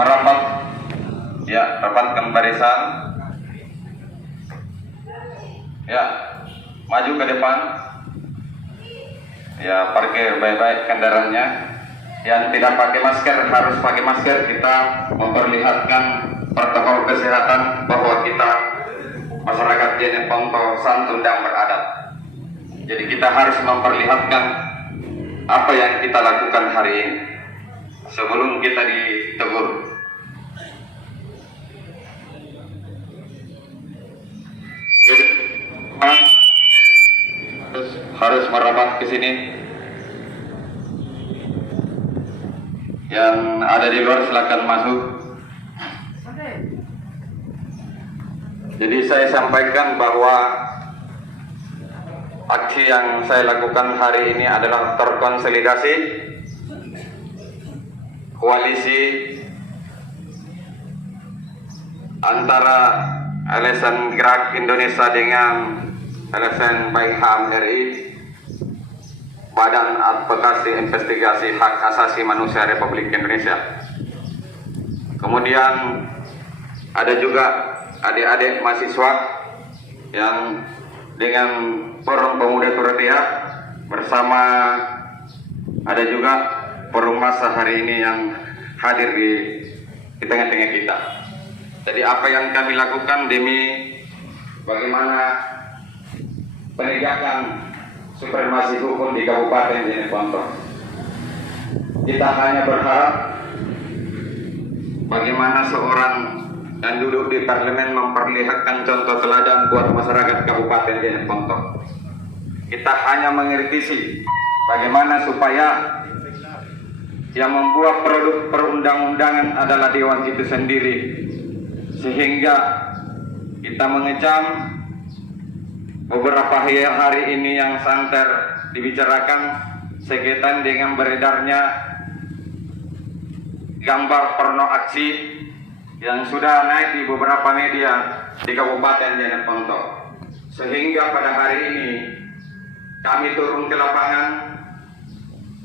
merapat, ya, rapatkan barisan, ya, maju ke depan, ya, parkir baik-baik kendaraannya. Yang tidak pakai masker harus pakai masker. Kita memperlihatkan protokol kesehatan bahwa kita masyarakat Jeneponto santun dan beradab. Jadi kita harus memperlihatkan apa yang kita lakukan hari ini sebelum kita ditegur. Jadi, harus merapat ke sini. Yang ada di luar silakan masuk. Jadi saya sampaikan bahwa aksi yang saya lakukan hari ini adalah terkonsolidasi koalisi antara LSM Gerak Indonesia dengan LSM Baik HAM RI, Badan Advokasi Investigasi Hak Asasi Manusia Republik Indonesia. Kemudian ada juga adik-adik mahasiswa yang dengan Forum Pemuda Turatia bersama, ada juga forum massa hari ini yang hadir di tengah-tengah kita. Jadi apa yang kami lakukan demi bagaimana penegakan supremasi hukum di Kabupaten Jeneponto. Kita hanya berharap bagaimana seorang yang duduk di parlemen memperlihatkan contoh teladan buat masyarakat Kabupaten Jeneponto. Kita hanya mengkritisi bagaimana supaya yang membuat produk perundang-undangan adalah Dewan itu sendiri, sehingga kita mengecam beberapa hari ini yang santer dibicarakan sekaitan dengan beredarnya gambar porno aksi yang sudah naik di beberapa media di Kabupaten Jeneponto. Sehingga pada hari ini kami turun ke lapangan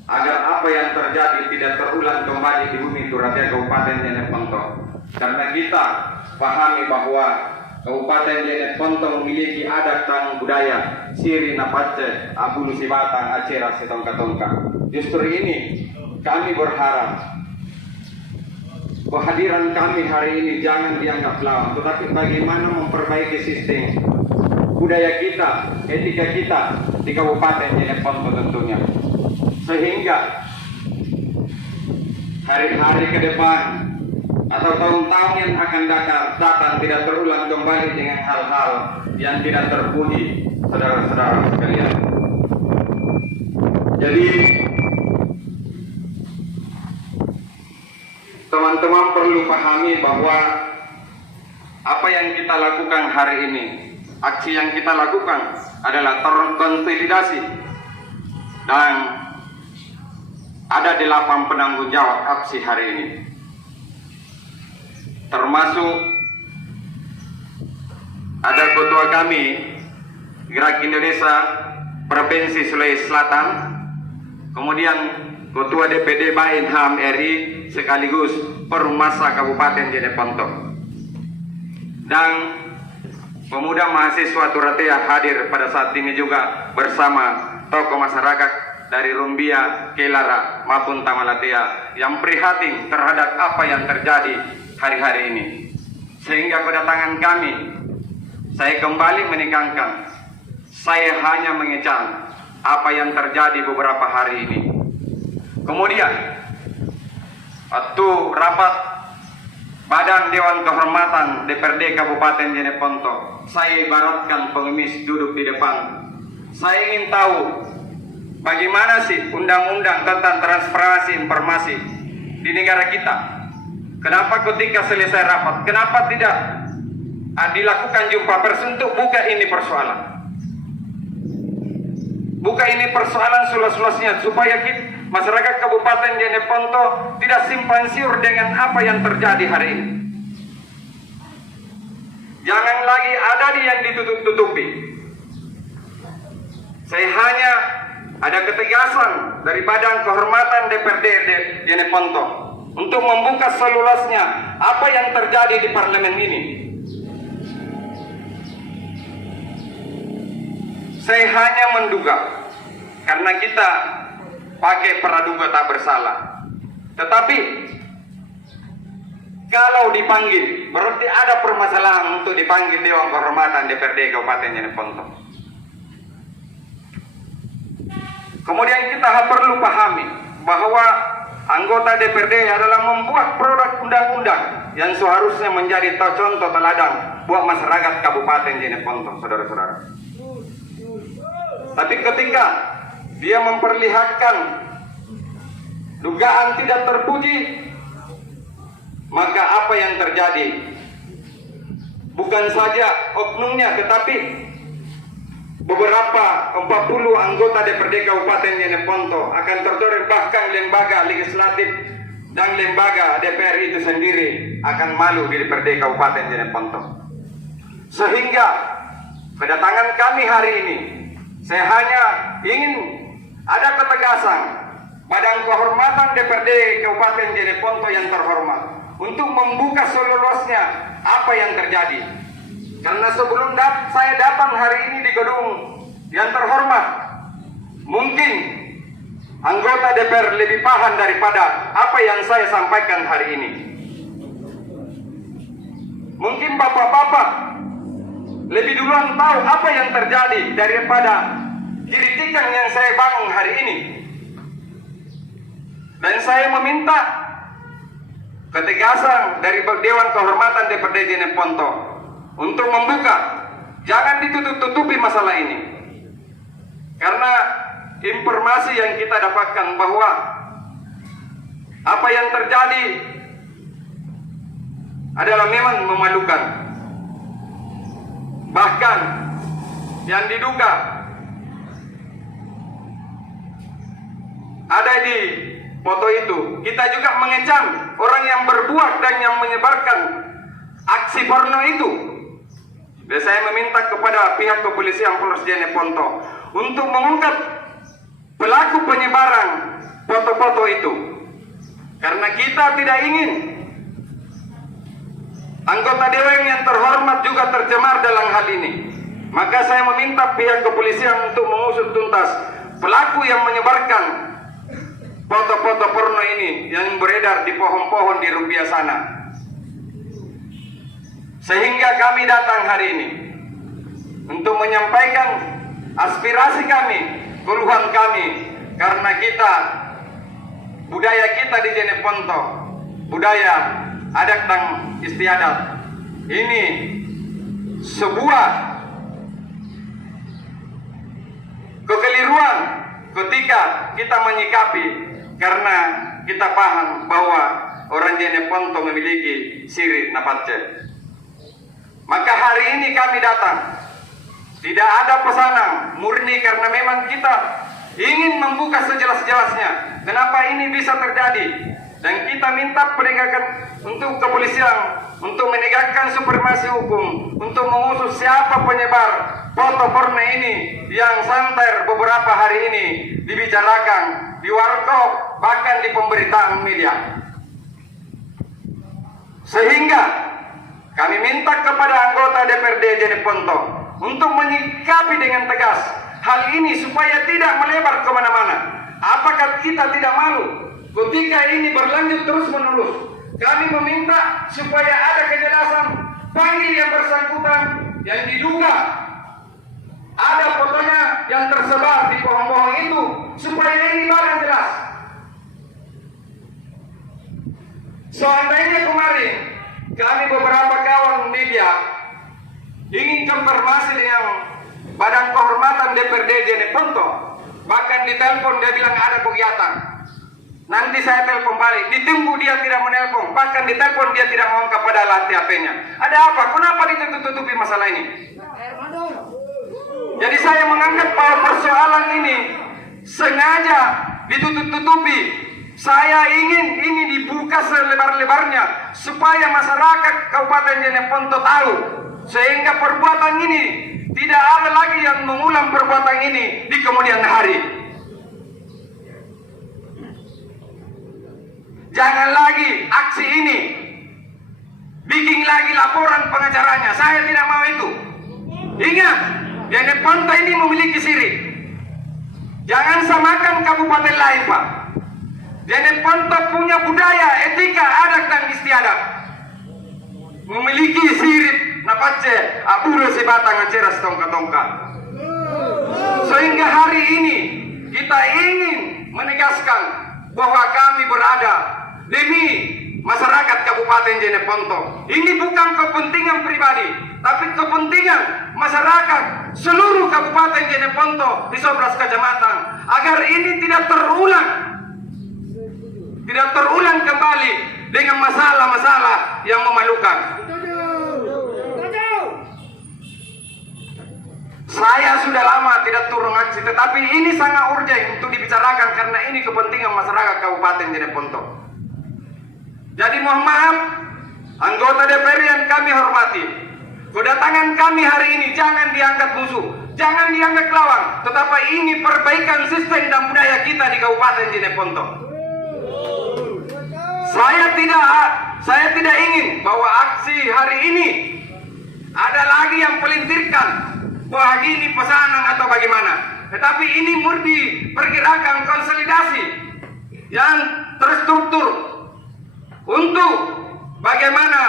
agar apa yang terjadi tidak terulang kembali di bumi Turatia Kabupaten Jeneponto. Karena kita pahami bahwa Kabupaten Jeneponto memiliki adat dan budaya Siri Napace, Abulu Sibatang, Acera Setongka-tongka. Justru ini kami berharap kehadiran kami hari ini jangan dianggap lawan, tetapi bagaimana memperbaiki sistem budaya kita, etika kita di Kabupaten Jeneponto tentunya, sehingga hari-hari ke depan atau tahun-tahun yang akan datang tidak terulang kembali dengan hal-hal yang tidak terpuji, saudara-saudara sekalian. Jadi teman-teman perlu pahami bahwa apa yang kita lakukan hari ini, aksi yang kita lakukan adalah terkonsolidasi dan ada 8 penanggung jawab aksi hari ini, termasuk ada ketua kami Gerak Indonesia Provinsi Sulawesi Selatan, kemudian ketua DPD Bain HAM RI sekaligus Forum Massa Kabupaten Jeneponto, dan pemuda mahasiswa Turatia hadir pada saat ini juga bersama tokoh masyarakat dari Rumbia, Kelara maupun Tamalatea yang prihatin terhadap apa yang terjadi hari-hari ini. Sehingga kedatangan kami, saya kembali menekankan, saya hanya mengecam apa yang terjadi beberapa hari ini. Kemudian waktu rapat Badan Dewan Kehormatan DPRD Kabupaten Jeneponto, saya ibaratkan pengemis duduk di depan. Saya ingin tahu bagaimana sih undang-undang tentang transparansi informasi di negara kita. Kenapa ketika selesai rapat, kenapa tidak dilakukan jumpa pers untuk buka ini persoalan? Buka ini persoalan seluas-luasnya supaya masyarakat Kabupaten Jeneponto tidak simpang siur dengan apa yang terjadi hari ini. Jangan lagi ada yang ditutup-tutupi. Saya hanya ada ketegasan dari Badan Kehormatan DPRD Jeneponto untuk membuka selulasnya apa yang terjadi di parlemen ini. Saya hanya menduga karena kita pakai praduga tak bersalah. Tetapi kalau dipanggil, berarti ada permasalahan untuk dipanggil Dewan Kehormatan DPRD Kabupaten Jeneponto. Kemudian kita perlu pahami bahwa anggota DPRD adalah membuat produk undang-undang yang seharusnya menjadi contoh teladan buat masyarakat Kabupaten Jeneponto, saudara-saudara. Tapi ketika dia memperlihatkan dugaan tidak terpuji, maka apa yang terjadi? Bukan saja oknumnya, tetapi beberapa 40 anggota DPRD Kabupaten Jeneponto akan tercoreng, bahkan lembaga legislatif dan lembaga DPR itu sendiri akan malu di DPRD Kabupaten Jeneponto. Sehingga kedatangan kami hari ini, saya hanya ingin ada ketegasan Badan Kehormatan DPRD Kabupaten Jeneponto yang terhormat untuk membuka selulusnya apa yang terjadi. Karena sebelum saya datang hari ini di gedung yang terhormat, mungkin anggota DPR lebih paham daripada apa yang saya sampaikan hari ini. Mungkin bapak-bapak lebih duluan tahu apa yang terjadi daripada kritikan yang saya bangun hari ini. Dan saya meminta ketegasan dari Dewan Kehormatan DPRD Jeneponto untuk membuka, jangan ditutup-tutupi masalah ini. Karena informasi yang kita dapatkan bahwa apa yang terjadi adalah memang memalukan. Bahkan yang diduga ada di foto itu, kita juga mengecam orang yang berbuat dan yang menyebarkan aksi porno itu. Dan saya meminta kepada pihak kepolisian Polres Jeneponto untuk mengungkap pelaku penyebaran foto-foto itu. Karena kita tidak ingin anggota dewan yang terhormat juga tercemar dalam hal ini. Maka saya meminta pihak kepolisian untuk mengusut tuntas pelaku yang menyebarkan foto-foto porno ini yang beredar di pohon-pohon di Rumbia sana. Sehingga kami datang hari ini untuk menyampaikan aspirasi kami, keluhan kami, karena kita, budaya kita di Jeneponto, budaya adat dan istiadat ini sebuah kekeliruan ketika kita menyikapi, karena kita paham bahwa orang Jeneponto memiliki siri napatce. Maka hari ini kami datang, tidak ada pesanan, murni karena memang kita ingin membuka sejelas-jelasnya kenapa ini bisa terjadi. Dan kita minta penegakan untuk kepolisian untuk menegakkan supremasi hukum, untuk mengusut siapa penyebar foto porno ini yang santer beberapa hari ini dibicarakan di warkop, bahkan di pemberitaan media. Sehingga kami minta kepada anggota DPRD Jeneponto untuk menyikapi dengan tegas hal ini supaya tidak melebar kemana-mana. Apakah kita tidak malu ketika ini berlanjut terus-menerus? Kami meminta supaya ada kejelasan, panggil yang bersangkutan yang diduga ada fotonya yang tersebar di pohon-pohon itu, supaya ini barang jelas. Seandainya kemarin kami beberapa kawan media ingin konfirmasi dengan Badan Kehormatan DPRD Jeneponto, bahkan ditelepon dia bilang ada kegiatan. Nanti saya telepon balik, ditunggu dia tidak menelpon, bahkan ditelepon dia tidak mau angkat padahal HP-nya. Ada apa? Kenapa ditutup-tutupi masalah ini? Jadi saya menganggap bahwa persoalan ini sengaja ditutup-tutupi. Saya ingin ini dibuka selebar-lebarnya supaya masyarakat Kabupaten Jeneponto tahu, sehingga perbuatan ini tidak ada lagi yang mengulang perbuatan ini di kemudian hari. Jangan lagi aksi ini bikin lagi laporan pengacaranya. Saya tidak mau itu. Ingat, Jeneponto ini memiliki siri. Jangan samakan kabupaten lain, Pak. Jeneponto punya budaya, etika, adat dan istiadat. Memiliki sirip napace aburo sebatang aceras tongka-tongka. Sehingga hari ini kita ingin menegaskan bahwa kami berada demi masyarakat Kabupaten Jeneponto. Ini bukan kepentingan pribadi, tapi kepentingan masyarakat seluruh Kabupaten Jeneponto di 11 kecamatan agar ini tidak terulang kembali dengan masalah-masalah yang memalukan. Saya sudah lama tidak turun aksi, tetapi ini sangat urgent untuk dibicarakan karena ini kepentingan masyarakat Kabupaten Jeneponto. Jadi mohon maaf, anggota DPR yang kami hormati, kedatangan kami hari ini jangan dianggap musuh, jangan dianggap lawan, tetapi ini perbaikan sistem dan budaya kita di Kabupaten Jeneponto. Saya tidak ingin bahwa aksi hari ini ada lagi yang pelintirkan bahwa ini pesanan atau bagaimana. Tetapi ini murni pergerakan konsolidasi yang terstruktur untuk bagaimana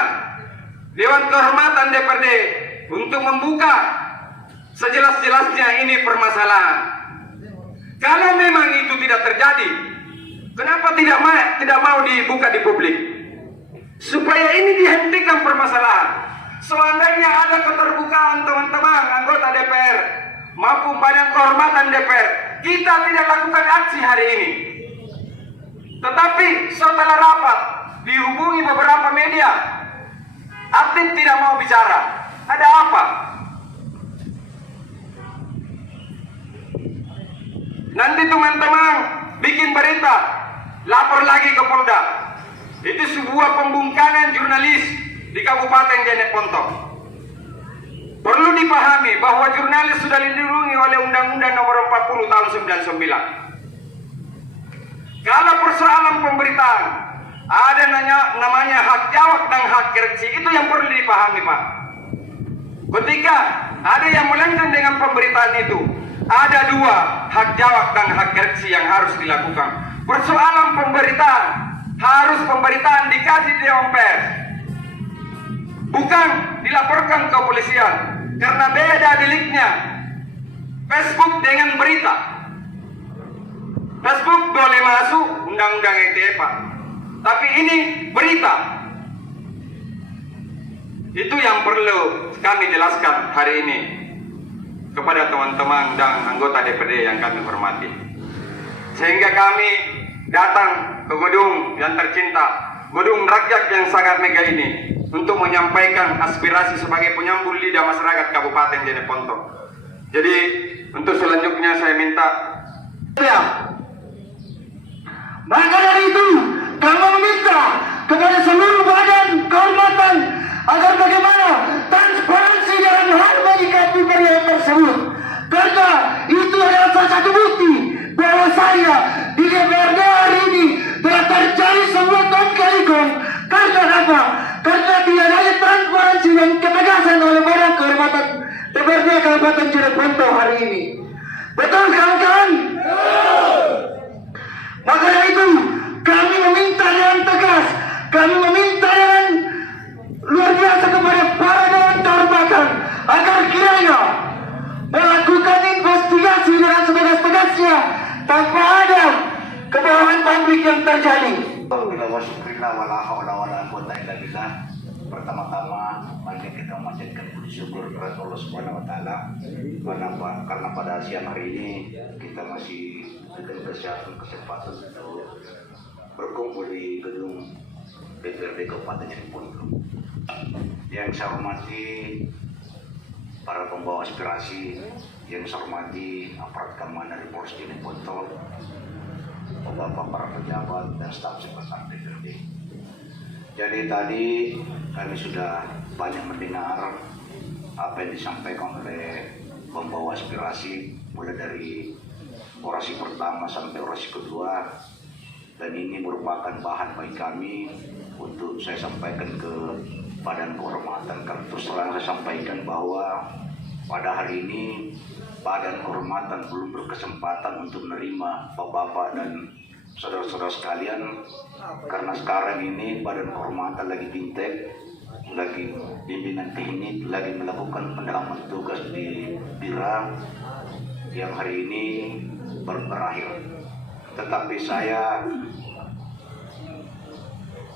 Dewan Kehormatan DPRD untuk membuka sejelas-jelasnya ini permasalahan. Kalau memang itu tidak terjadi, kenapa tidak mau dibuka di publik? Supaya ini dihentikan permasalahan. Seandainya ada keterbukaan teman-teman anggota DPR maupun Badan Kehormatan DPR, kita tidak lakukan aksi hari ini. Tetapi setelah rapat dihubungi beberapa media, aktif tidak mau bicara. Ada apa? Nanti teman-teman bikin berita, lapor lagi ke Polda. Itu sebuah pembungkaman jurnalis di Kabupaten Jeneponto. Perlu dipahami bahwa jurnalis sudah dilindungi oleh Undang-Undang Nomor 40 Tahun 99. Kalau persoalan pemberitaan ada namanya hak jawab dan hak koreksi, itu yang perlu dipahami, Pak. Ketika ada yang melanggar dengan pemberitaan itu, ada dua, hak jawab dan hak koreksi yang harus dilakukan. Persoalan pemberitaan, harus pemberitaan dikaji di Dewan Pers, bukan dilaporkan ke kepolisian, karena beda deliknya Facebook dengan berita. Facebook boleh masuk undang-undang ITE, Pak, tapi ini berita. Itu yang perlu kami jelaskan hari ini kepada teman-teman dan anggota DPRD yang kami hormati. Sehingga kami datang ke gedung yang tercinta, gedung rakyat yang sangat megah ini, untuk menyampaikan aspirasi sebagai penyambung lidah masyarakat Kabupaten Jeneponto. Jadi untuk selanjutnya saya minta, maka dari itu kami meminta kepada seluruh badan kehormatan agar bagaimana transparansi dalam hal menyikapi pernyataan tersebut, karena itu adalah salah satu bukti bahwa saya di DPRD hari ini telah terjadi sebuah kongkali-kong. Karena apa? Karena tidak ada transparansi dan ketegasan oleh badan kehormatan DPRD Kabupaten Jeneponto hari ini. Betul kawan-kawan? Maka dari itu kami meminta dengan tegas, kami meminta dengan luar biasa kepada para dewan kehormatan agar kiranya melakukan investigasi dengan setegas-tegasnya tanpa ada kebohongan publik yang terjadi. Pertama-tama mari kita memanjatkan puji syukur kepada Allah Subhanahu wa taala karena pada siang hari ini kita masih diberi kesempatan untuk berkumpul di gedung DPRD Kabupaten Jeneponto. Yang saya hormati para pembawa aspirasi, yang saya hormati aparat keamanan dari Polres Jeneponto, Bapak para pejabat dan staf sekretariat DPRD. Jadi tadi kami sudah banyak mendengar apa yang disampaikan oleh pembawa aspirasi, mulai dari orasi pertama sampai orasi kedua, dan ini merupakan bahan bagi kami untuk saya sampaikan ke Badan Kehormatan. Karena terus terang saya sampaikan bahwa pada hari ini Badan Kehormatan belum berkesempatan untuk menerima bapak-bapak dan saudara-saudara sekalian, karena sekarang ini Badan Kehormatan lagi bintek, lagi pimpinan teknik, lagi melakukan pendalaman tugas di Bira yang hari ini baru berakhir. Tetapi saya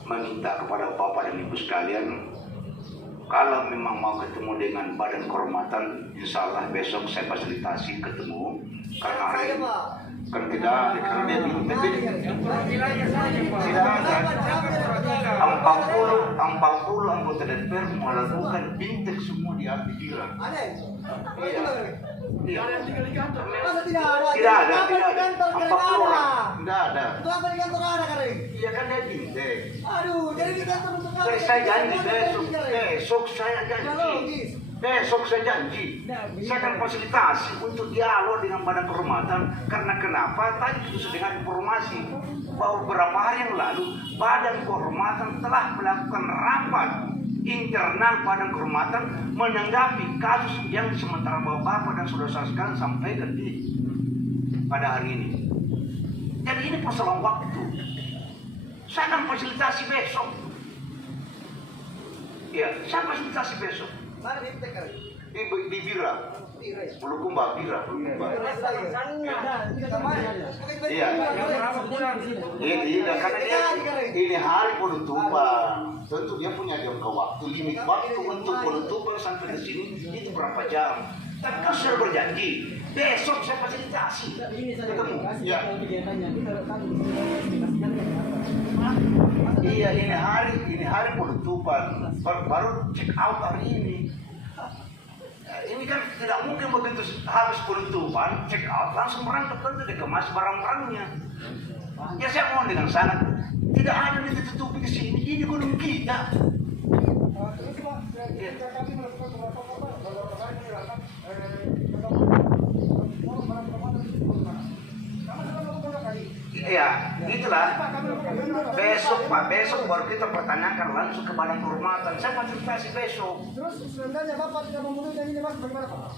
meminta kepada bapak dan ibu sekalian, kalau memang mau ketemu dengan Badan Kehormatan, insya Allah besok saya fasilitasi ketemu. Karena hari ini kan tidak ada, karena dia bintek. Tidak ada. 40 anggota DPR melakukan bintek semua di Bira. Iya. Tidak ada. 40 orang. Tidak ada. Itu apa di kantor ada, Karing? Iya kan dia bintek. Aduh, jadi di kantor untuk apa? Saya janji besok saya janji. Besok saya janji, saya akan fasilitasi untuk dialog dengan Badan Kehormatan. Karena kenapa? Tadi kita sudah dengar informasi bahwa beberapa hari yang lalu Badan Kehormatan telah melakukan rapat internal Badan Kehormatan menanggapi kasus yang sementara bapak dan saudara sekalian sampaikan pada hari ini. Jadi ini persoalan waktu. Saya akan fasilitasi besok. Ya, saya fasilitasi besok. Mana bintek, Karing? Di Bira. Bulukumba, Bira. Iya. Iya, karena ini hari penutupan. Tentu dia punya jangka waktu, limit waktu untuk penutupan sampai ke sini itu berapa jam. Tapi kan sudah berjanji, besok saya fasilitasi. Ketemu. Ya. Iya, ini hari penutupan. Baru check out hari ini. Ini kan tidak mungkin begitu habis penutupan, check out langsung berangkat, tentu dikemas barang-barangnya. Ya saya mohon dengan sangat, tidak ada yang ditutupi di sini. Ini gunung kita. Iya, itulah. Besok Pak, besok baru kita pertanyakan langsung ke Badan Kehormatan. Saya fasilitasi besok. Terus seandainya Bapak tidak memenuhi ini, Mas, bagaimana Pak?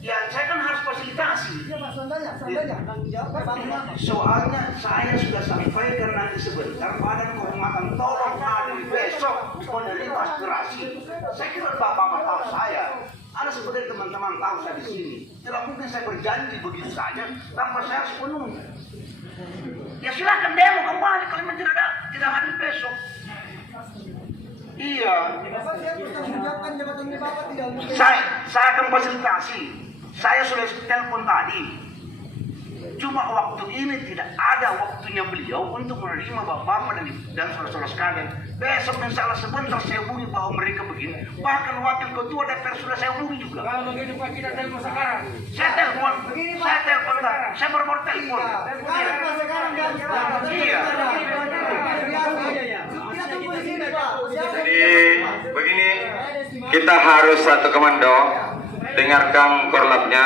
Ya, saya kan harus fasilitasi. Iya, Pak, seandainya tanggung jawab Bapak. Soalnya saya sudah sampaikan nanti sebentar Badan Kehormatan tolong hadir besok menerima aspirasi. Saya kira Bapak tahu saya. Ada sebagai teman-teman tahu saya di sini. Tidak mungkin saya berjanji begitu saja tanpa saya harus penuhi. Ya silakan demo kembali kalau memang tidak hadir besok. Iya. Bapak siap bertanggungjawabkan jabatan ini Bapak tidak mungkin. Saya akan fasilitasi. Saya sudah telepon tadi. Cuma waktu ini tidak ada waktunya beliau untuk menerima bapak-bapak dan saudara-saudara sekalian. Besok insya Allah sebentar saya hubungi bahwa mereka begini. Bahkan wakil ketua DPR sudah saya hubungi juga. Kalau begitu Pak, kita telepon sekarang. Saya telepon sekarang. Saya baru telepon. Sekarang dan Iya. Kita tunggu di sini Pak. Jadi begini, kita harus satu komando, dengarkan korlapnya.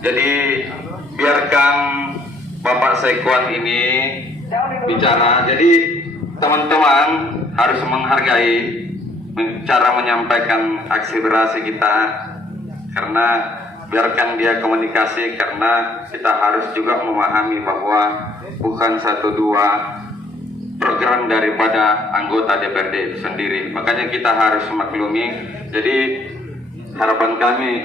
Jadi biarkan Bapak Sekuat ini bicara. Jadi teman-teman harus menghargai cara menyampaikan aspirasi kita, karena biarkan dia komunikasi, karena kita harus juga memahami bahwa bukan satu dua program daripada anggota DPRD itu sendiri. Makanya kita harus maklumi. Jadi harapan kami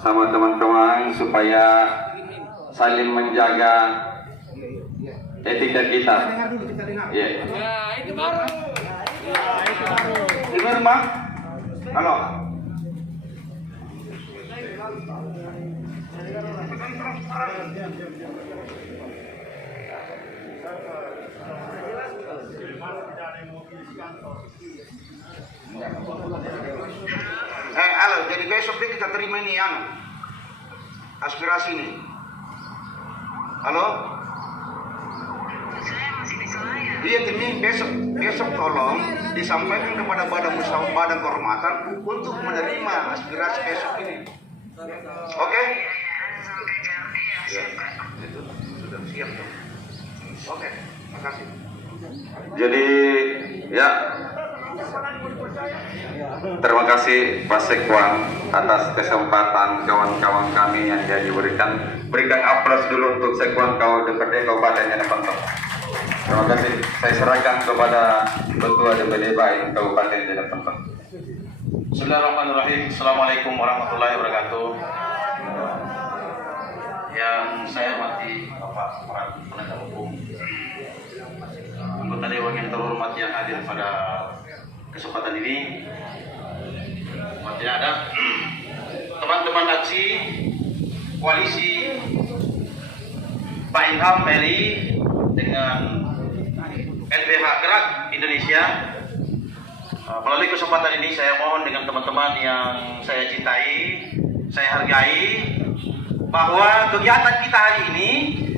sama teman-teman supaya saling menjaga etika kita. Iya. Nah, itu baru. Ibu rumah. Halo. Halo, jadi besok deh kita terima ini aspirasi ini. Halo? Saya masih di Selayar. Iya, Timi, besok tolong disampaikan kepada Badan Kehormatan untuk menerima aspirasi besok ini. Oke? Sampai jam, iya, siap Kak. Itu sudah siap tuh. Oke. Terima kasih. Jadi ya, terima kasih Pak Sekwan atas kesempatan kawan-kawan kami yang dia diberikan. Berikan aplaus dulu untuk Sekwan DPD Kabupaten Jeneponto. Terima kasih. Saya serahkan kepada Ketua DPD Bain Kabupaten Jeneponto. Bismillahirrahmanirrahim. Assalamualaikum warahmatullahi wabarakatuh. Yang saya hormati Bapak para penegak hukum, anggota Dewan yang terhormat yang hadir pada kesempatan ini, tidak ada teman-teman aksi koalisi Pak Ilham Meri dengan LBH Gerak Indonesia. Melalui kesempatan ini saya mohon dengan teman-teman yang saya cintai, saya hargai, bahwa kegiatan kita hari ini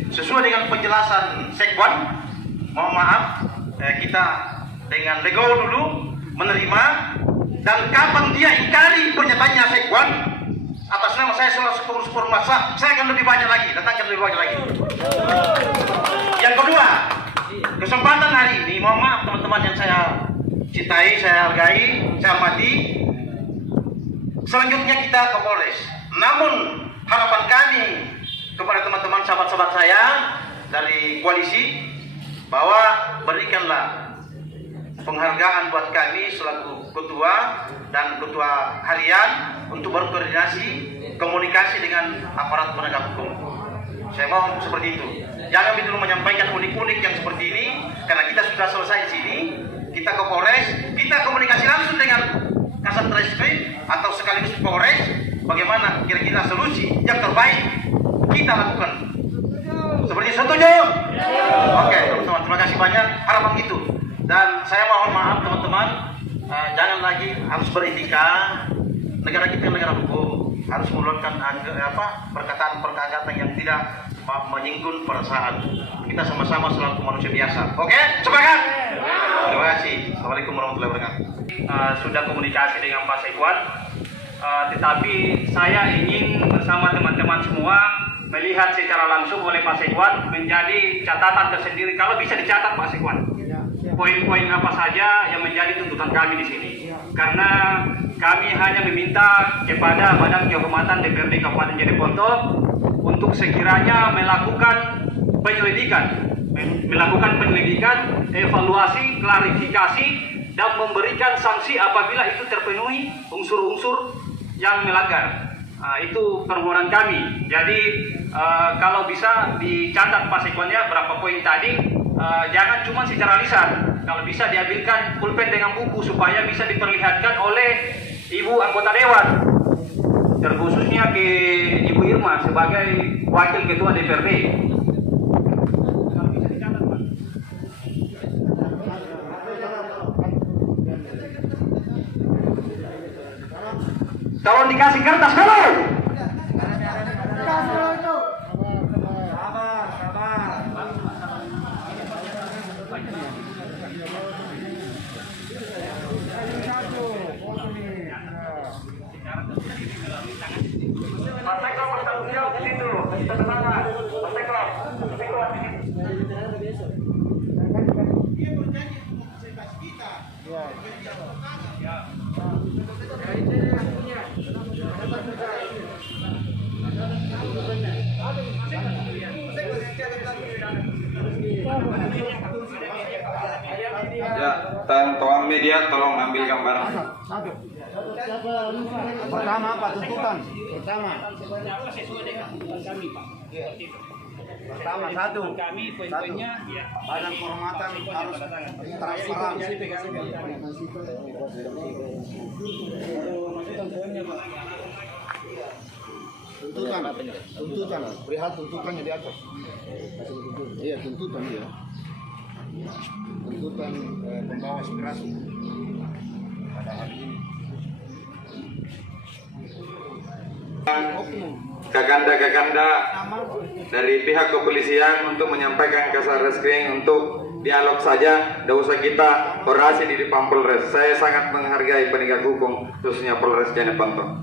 sesuai dengan penjelasan Sekwan, mohon maaf, kita dengan legowo dulu menerima, dan kapan dia ingkari pernyataannya Sekwan atas nama saya selalu sepuluh masa, saya akan lebih banyak lagi, datangkan lebih banyak lagi. Yang kedua, kesempatan hari ini, mohon maaf teman-teman yang saya cintai, saya hargai, saya hormati, selanjutnya kita ke Polres. Namun harapan kami kepada teman-teman sahabat-sahabat saya dari koalisi, bahwa berikanlah penghargaan buat kami selaku ketua dan ketua harian untuk berkoordinasi komunikasi dengan aparat penegak hukum. Saya mohon seperti itu. Jangan dulu menyampaikan unik-unik yang seperti ini, karena kita sudah selesai di sini. Kita ke Polres, kita komunikasi langsung dengan Kasat Reskrim atau sekaligus Polres, bagaimana kira-kira solusi yang terbaik kita lakukan. Seperti setuju? Oke, teman-teman, terima kasih banyak. Harapan itu. Dan saya mohon maaf teman-teman, jangan lagi harus beretika. Negara kita negara hukum, harus mengeluarkan perkataan-perkataan yang tidak menyinggung perasaan. Kita sama-sama selalu manusia biasa. Oke, semangat. Terima kasih. Assalamualaikum warahmatullahi wabarakatuh. Sudah komunikasi dengan Pak Sekwan, tetapi saya ingin bersama teman-teman semua melihat secara langsung oleh Pak Sekwan menjadi catatan tersendiri. Kalau bisa dicatat Pak Sekwan, poin-poin apa saja yang menjadi tuntutan kami di sini. Karena kami hanya meminta kepada Badan Kehormatan DPRD Kabupaten Jeneponto untuk sekiranya melakukan penyelidikan, evaluasi, klarifikasi, dan memberikan sanksi apabila itu terpenuhi unsur-unsur yang melanggar. Itu permohonan kami. Jadi kalau bisa dicatat Pak Sekwannya berapa poin tadi, jangan cuma secara lisan. Kalau bisa diambilkan pulpen dengan buku supaya bisa diperlihatkan oleh Ibu anggota Dewan, terkhususnya ke Ibu Irma sebagai Wakil Ketua DPRD. Kalau bisa dicatat Pak. Tolong dikasih kertas dulu. Ya, teman-teman media tolong ambil gambar. Pertama apa tuntutan? Pertama satu. Badan kehormatan harus transparan. Tuntutan, perihal tuntutannya di atas. Iya, tuntutan ya. Tuntutan pembawa aspirasi pada hari ini. Gaganda-gaganda dari pihak kepolisian untuk menyampaikan ke Satreskrim untuk dialog saja, tidak usah kita orasi di depan Polres. Saya sangat menghargai penegak hukum, khususnya Polres Jeneponto.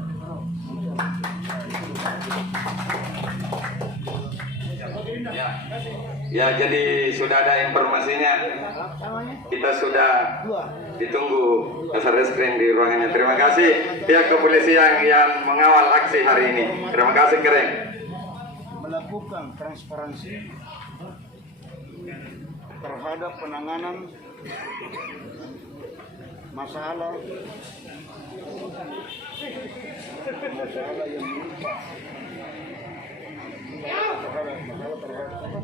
Ya. Ya, jadi sudah ada informasinya. Kita sudah ditunggu Kasarreskrim di ruangannya. Terima kasih pihak kepolisian yang mengawal aksi hari ini. Terima kasih Keren. Melakukan transparansi terhadap penanganan masalah yang menimpa masalah terhadap